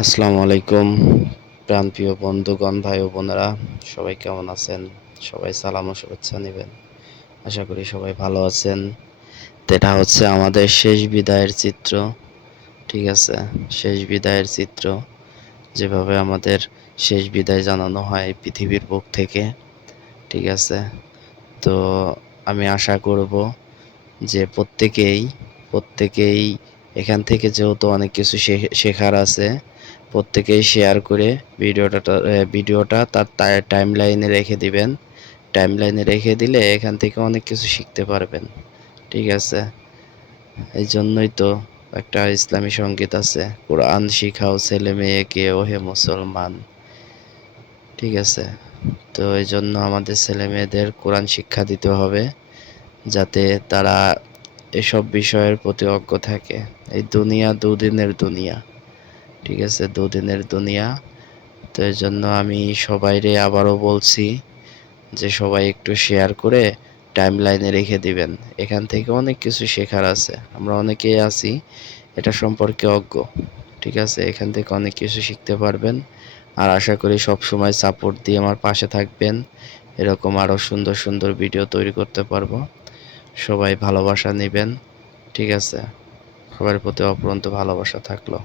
আসসালামু আলাইকুম প্রাণপ্রিয় বন্ধুগণ, ভাই ও বোনেরা, সবাই কেমন আছেন? সবাই সালাম ও শুভেচ্ছা নেবেন। আশা করি সবাই ভালো আছেন। তো এটা হচ্ছে আমাদের শেষ বিদায়ের চিত্র। ঠিক আছে, শেষ বিদায়ের চিত্র। যেভাবে আমাদের শেষ বিদায় জানানো হয় পৃথিবীর বুক থেকে। ঠিক আছে, তো আমি আশা করব যে প্রত্যেকেই এখান থেকে, যেহেতু অনেক কিছু শেখার আছে, প্রত্যেকেই শেয়ার করে ভিডিওটা তার টাইম লাইনে রেখে দিবেন। টাইম লাইনে রেখে দিলে এখান থেকে অনেক কিছু শিখতে পারবেন। ঠিক আছে, এই জন্যই তো একটা ইসলামী সঙ্গীত আছে, কোরআন শিখাও ছেলে মেয়েকে ওহে মুসলমান। ঠিক আছে, তো এই জন্য আমাদের ছেলে মেয়েদের কোরআন শিক্ষা দিতে হবে, যাতে তারা এসব বিষয়ের প্রতি অজ্ঞ থাকে। এই দুনিয়া দুদিনের দুনিয়া। ঠিক আছে, দুদিনের দুনিয়া। তো এই জন্য আমি সবাইরে আবারও বলছি যে সবাই একটু শেয়ার করে টাইম লাইনে রেখে দিবেন। এখান থেকে অনেক কিছু শেখার আছে। আমরা অনেকেই আছি এটা সম্পর্কে অজ্ঞ। ঠিক আছে, এখান থেকে অনেক কিছু শিখতে পারবেন। আর আশা করি সব সময় সাপোর্ট দিয়ে আমার পাশে থাকবেন। এরকম আরও সুন্দর সুন্দর ভিডিও তৈরি করতে পারবো। সবাই ভালোবাসা নেবেন। ঠিক আছে, সবার প্রতি অফুরন্ত ভালোবাসা থাকলো।